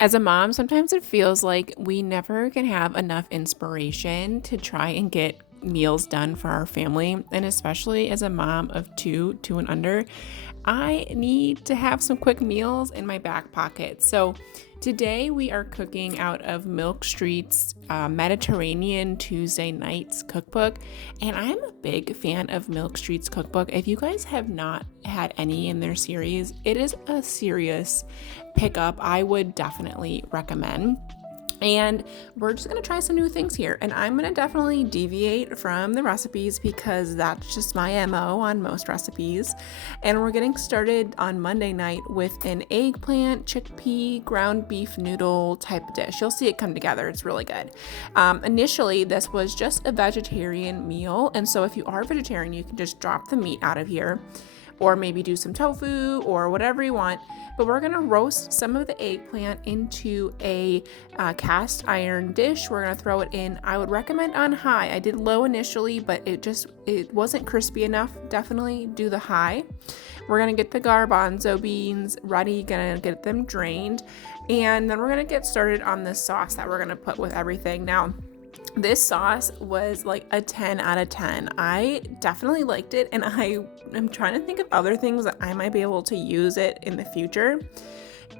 As a mom, sometimes it feels like we never can have enough inspiration to try and get meals done for our family. And especially as a mom of two and under, I need to have some quick meals in my back pocket. So today we are cooking out of Milk Street's Mediterranean Tuesday Nights cookbook. And I'm a big fan of Milk Street's cookbook. If you guys have not had any in their series, it is a serious pickup. I would definitely recommend. And we're just going to try some new things here. And I'm going to definitely deviate from the recipes because that's just my MO on most recipes. And we're getting started on Monday night with an eggplant, chickpea, ground beef noodle type dish. You'll see it come together. It's really good. Initially, this was just a vegetarian meal. And so if you are vegetarian, you can just drop the meat out of here, or maybe do some tofu or whatever you want. But we're gonna roast some of the eggplant into a cast iron dish. We're gonna throw it in. I would recommend on high. I did low initially, but it wasn't crispy enough. Definitely do the high. We're gonna get the garbanzo beans ready, gonna get them drained, and then we're gonna get started on the sauce that we're gonna put with everything. Now, this sauce was like a 10 out of 10. I definitely liked it, and I am trying to think of other things that I might be able to use it in the future.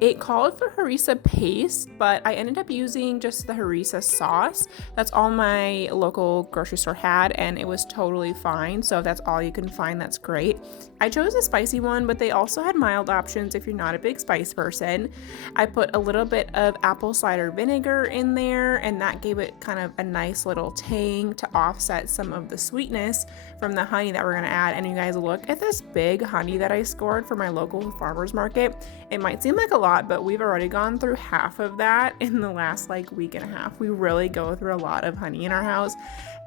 It called for harissa paste, but I ended up using just the harissa sauce. That's all my local grocery store had, and it was totally fine. So if that's all you can find, that's great. I chose a spicy one, but they also had mild options if you're not a big spice person. I put a little bit of apple cider vinegar in there, and that gave it kind of a nice little tang to offset some of the sweetness from the honey that we're gonna add. And you guys, look at this big honey that I scored for my local farmer's market. It might seem like a lot, but we've already gone through half of that in the last week and a half. We really go through a lot of honey in our house,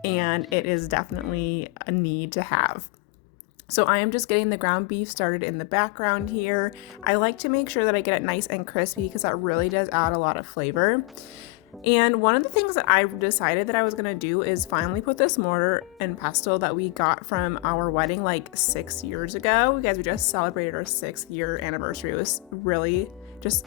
and it is definitely a need to have. So I am just getting the ground beef started in the background here. I like to make sure that I get it nice and crispy because that really does add a lot of flavor. And one of the things that I decided that I was gonna do is finally put this mortar and pestle that we got from our wedding 6 years ago. You guys, we just celebrated our 6th year anniversary. It was really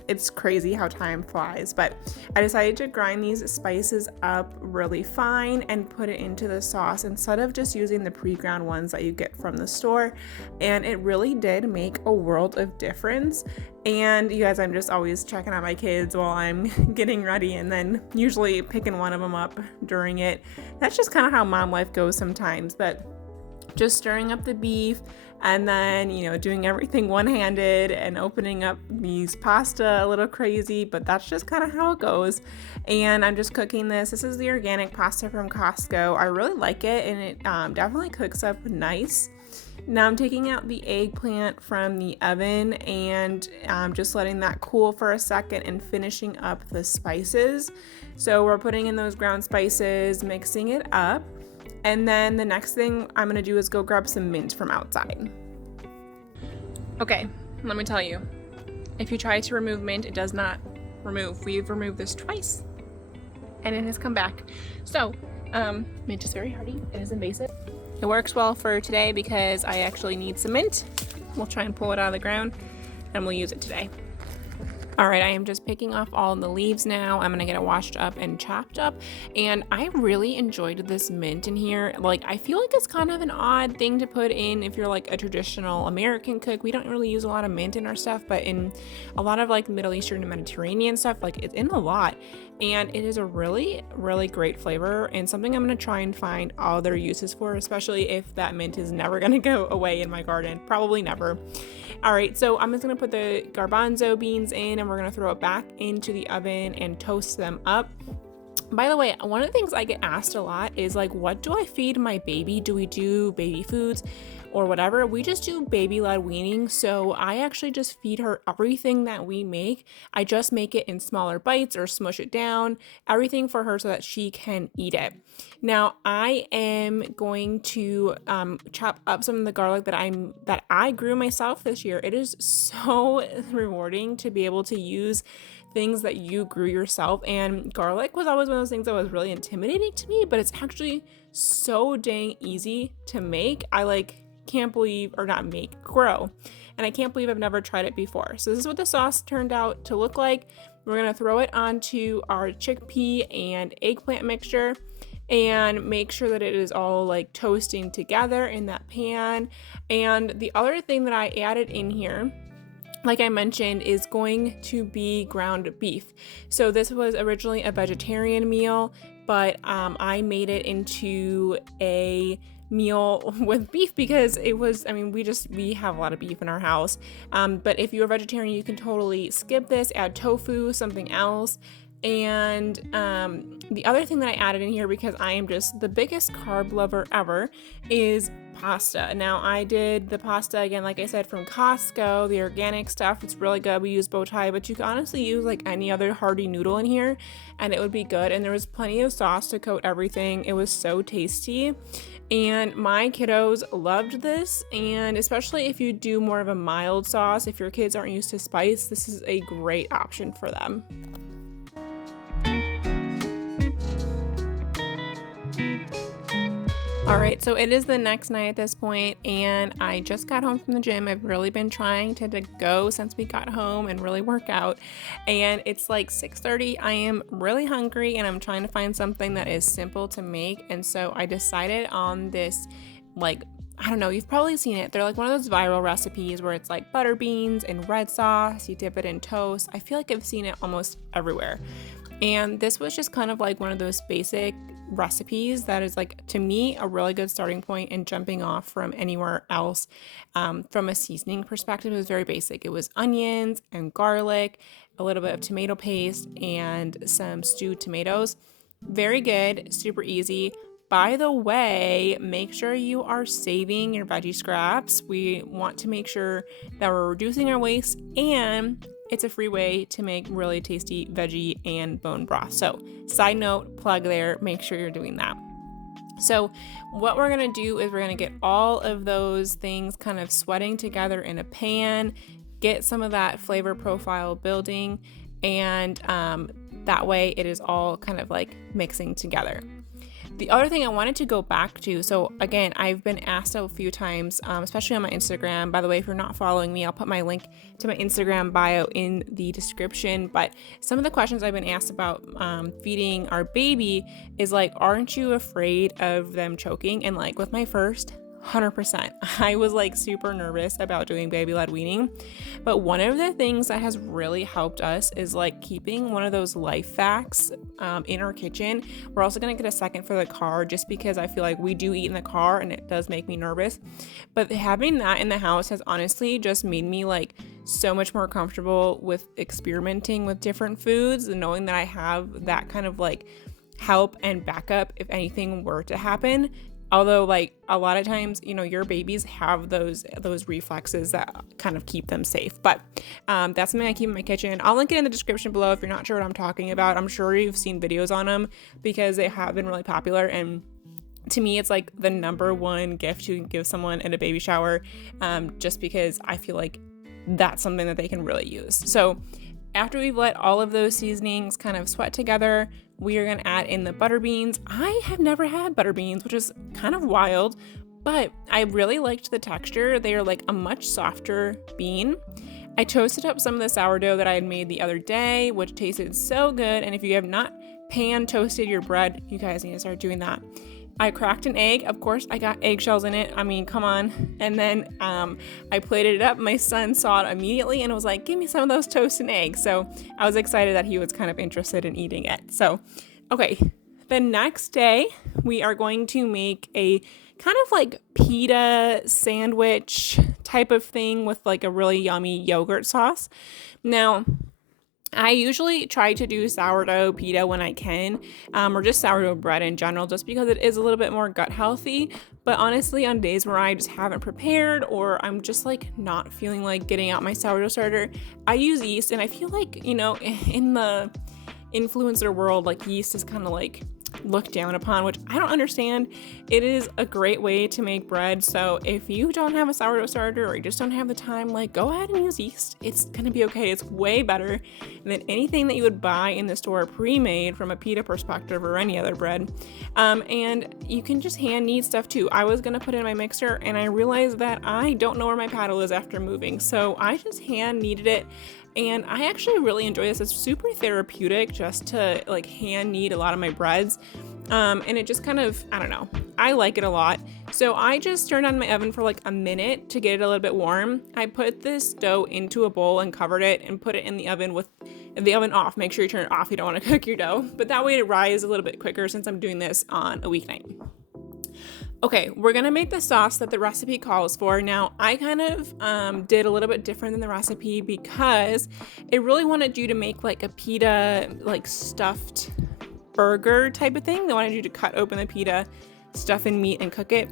it's crazy how time flies. But I decided to grind these spices up really fine and put it into the sauce instead of just using the pre-ground ones that you get from the store. And it really did make a world of difference. And you guys, I'm just always checking on my kids while I'm getting ready, and then usually picking one of them up during it. That's just kind of how mom life goes sometimes. But just stirring up the beef, and then, doing everything one-handed and opening up these pasta a little crazy, but that's just kind of how it goes. And I'm just cooking this. This is the organic pasta from Costco. I really like it, and it definitely cooks up nice. Now I'm taking out the eggplant from the oven and just letting that cool for a second and finishing up the spices. So we're putting in those ground spices, mixing it up. And then the next thing I'm gonna do is go grab some mint from outside. Okay, let me tell you, if you try to remove mint, it does not remove. We've removed this twice, and it has come back. So, mint is very hardy. It is invasive. It works well for today because I actually need some mint. We'll try and pull it out of the ground, and we'll use it today. All right, I am just picking off all the leaves now. I'm gonna get it washed up and chopped up. And I really enjoyed this mint in here. I feel like it's kind of an odd thing to put in if you're a traditional American cook. We don't really use a lot of mint in our stuff, but in a lot of Middle Eastern and Mediterranean stuff, it's in a lot. And it is a really, really great flavor and something I'm gonna try and find other uses for, especially if that mint is never gonna go away in my garden. Probably never. All right, so I'm just gonna put the garbanzo beans in, and we're gonna throw it back into the oven and toast them up. By the way, one of the things I get asked a lot is what do I feed my baby? Do we do baby foods or whatever? We just do baby-led weaning. So I actually just feed her everything that we make. I just make it in smaller bites or smush it down, everything for her so that she can eat it. Now I am going to chop up some of the garlic that I grew myself this year. It is so rewarding to be able to use things that you grew yourself, and garlic was always one of those things that was really intimidating to me, but it's actually so dang easy to make. I can't believe, or not make, grow. And I can't believe I've never tried it before. So this is what the sauce turned out to look like. We're gonna throw it onto our chickpea and eggplant mixture and make sure that it is all like toasting together in that pan. And the other thing that I added in here, like I mentioned, is going to be ground beef. So this was originally a vegetarian meal, but I made it into a meal with beef because it was, I mean, we have a lot of beef in our house. But if you're a vegetarian, you can totally skip this, add tofu, something else. And the other thing that I added in here, because I am just the biggest carb lover ever, is pasta. Now, I did the pasta, again, like I said, from Costco, the organic stuff. It's really good. We use bow tie, but you can honestly use like any other hearty noodle in here and it would be good. And there was plenty of sauce to coat everything. It was so tasty. And my kiddos loved this. And especially if you do more of a mild sauce, if your kids aren't used to spice, this is a great option for them. All right, so it is the next night at this point, and I just got home from the gym. I've really been trying to go since we got home and really work out, and it's like 6:30. I am really hungry, and I'm trying to find something that is simple to make, and so I decided on this, like, I don't know, you've probably seen it. They're like one of those viral recipes where it's like butter beans and red sauce, you dip it in toast. I feel like I've seen it almost everywhere. And this was just kind of like one of those basic recipes that is, like, to me, a really good starting point and jumping off from anywhere else. From a seasoning perspective, it was very basic. It was onions and garlic, a little bit of tomato paste, and some stewed tomatoes. Very good, super easy. By the way, make sure you are saving your veggie scraps. We want to make sure that we're reducing our waste, and it's a free way to make really tasty veggie and bone broth. So, side note, plug there, make sure you're doing that. So what we're gonna do is we're gonna get all of those things kind of sweating together in a pan, get some of that flavor profile building, and that way it is all kind of like mixing together. The other thing I wanted to go back to, so again, I've been asked a few times, especially on my Instagram. By the way, if you're not following me, I'll put my link to my Instagram bio in the description. But some of the questions I've been asked about feeding our baby is like, aren't you afraid of them choking? And like with my first, 100%. I was like super nervous about doing baby-led weaning, but one of the things that has really helped us is like keeping one of those life facts in our kitchen. We're also gonna get a second for the car just because I feel like we do eat in the car and it does make me nervous, but having that in the house has honestly just made me like so much more comfortable with experimenting with different foods and knowing that I have that kind of like help and backup if anything were to happen. Although, like, a lot of times, you know, your babies have those reflexes that kind of keep them safe. But that's something I keep in my kitchen. I'll link it in the description below if you're not sure what I'm talking about. I'm sure you've seen videos on them because they have been really popular. And to me, it's like the number one gift you can give someone at a baby shower, just because I feel like that's something that they can really use. So after we've let all of those seasonings kind of sweat together, we are going to add in the butter beans. I have never had butter beans, which is kind of wild, but I really liked the texture. They are like a much softer bean. I toasted up some of the sourdough that I had made the other day, which tasted so good. And if you have not pan toasted your bread, you guys need to start doing that. I cracked an egg. Of course, I got eggshells in it. I mean, come on. And then I plated it up. My son saw it immediately and was like, give me some of those toast and eggs. So I was excited that he was kind of interested in eating it. So, okay. The next day, we are going to make a kind of like pita sandwich type of thing with like a really yummy yogurt sauce. Now, I usually try to do sourdough pita when I can, or just sourdough bread in general, just because it is a little bit more gut healthy. But honestly, on days where I just haven't prepared or I'm just like not feeling like getting out my sourdough starter, I use yeast. And I feel like, you know, in the influencer world, like yeast is kind of like looked down upon, which I don't understand. It is a great way to make bread. So if you don't have a sourdough starter or you just don't have the time, like, go ahead and use yeast. It's gonna be okay. It's way better than anything that you would buy in the store pre-made from a pita perspective or any other bread. And you can just hand knead stuff too. I was gonna put it in my mixer and I realized that I don't know where my paddle is after moving. So I just hand kneaded it. And I actually really enjoy this. It's super therapeutic just to like hand knead a lot of my breads. And it just kind of, I don't know, I like it a lot. So I just turned on my oven for like a minute to get it a little bit warm. I put this dough into a bowl and covered it and put it in the oven with the oven off. Make sure you turn it off. You don't want to cook your dough, but that way it rise a little bit quicker since I'm doing this on a weeknight. Okay, we're gonna make the sauce that the recipe calls for. Now, I kind of did a little bit different than the recipe because it really wanted you to make like a pita, like stuffed burger type of thing. They wanted you to cut open the pita, stuff in meat, and cook it.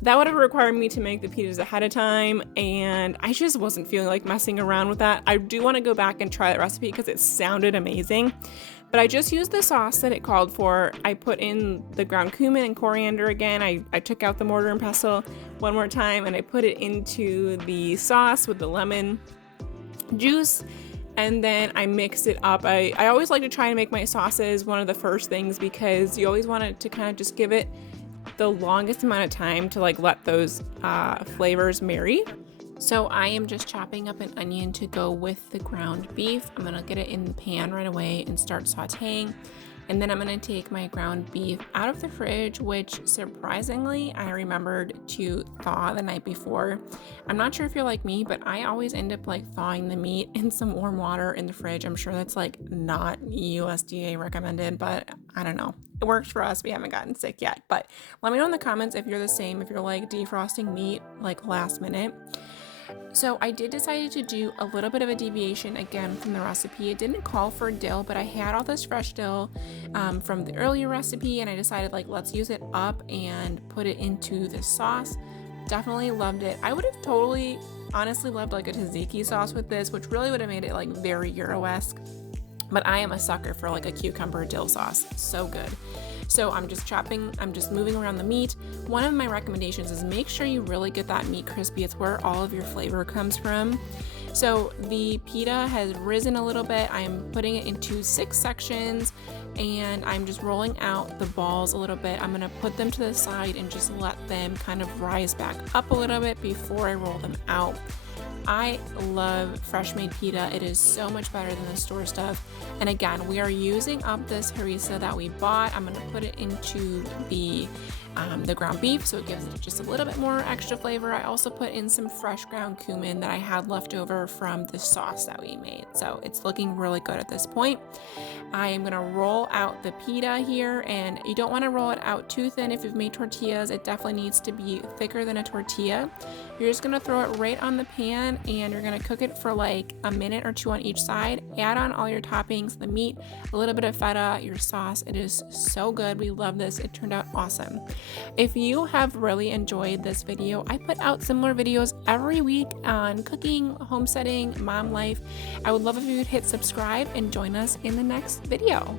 That would have required me to make the pitas ahead of time, and I just wasn't feeling like messing around with that. I do want to go back and try that recipe because it sounded amazing. But I just used the sauce that it called for. I put in the ground cumin and coriander again. I took out the mortar and pestle one more time and I put it into the sauce with the lemon juice. And then I mixed it up. I always like to try and make my sauces one of the first things because you always want it to kind of just give it the longest amount of time to like let those flavors marry. So I am just chopping up an onion to go with the ground beef. I'm gonna get it in the pan right away and start sauteing. And then I'm gonna take my ground beef out of the fridge, which surprisingly I remembered to thaw the night before. I'm not sure if you're like me, but I always end up like thawing the meat in some warm water in the fridge. I'm sure that's like not USDA recommended, but I don't know. It works for us. We haven't gotten sick yet, but let me know in the comments if you're the same, if you're like defrosting meat like last minute. So I did decide to do a little bit of a deviation again from the recipe. It didn't call for dill, but I had all this fresh dill from the earlier recipe, and I decided like let's use it up and put it into the sauce. Definitely loved it. I would have totally honestly loved like a tzatziki sauce with this, which really would have made it like very Euro-esque. But I am a sucker for like a cucumber dill sauce. So good. So I'm just moving around the meat. One of my recommendations is make sure you really get that meat crispy. It's where all of your flavor comes from. So the pita has risen a little bit. I'm putting it into 6 sections and I'm just rolling out the balls a little bit. I'm gonna put them to the side and just let them kind of rise back up a little bit before I roll them out. I love fresh made pita. It is so much better than the store stuff. And again, we are using up this harissa that we bought. I'm gonna put it into the ground beef, so it gives it just a little bit more extra flavor. I also put in some fresh ground cumin that I had left over from the sauce that we made. So it's looking really good at this point. I am gonna roll out the pita here, and you don't wanna roll it out too thin. If you've made tortillas, it definitely needs to be thicker than a tortilla. You're just gonna throw it right on the pan and you're gonna cook it for like a minute or 2 on each side. Add on all your toppings, the meat, a little bit of feta, your sauce. It is so good. We love this. It turned out awesome. If you have really enjoyed this video, I put out similar videos every week on cooking, homesteading, mom life. I would love if you would hit subscribe and join us in the next video.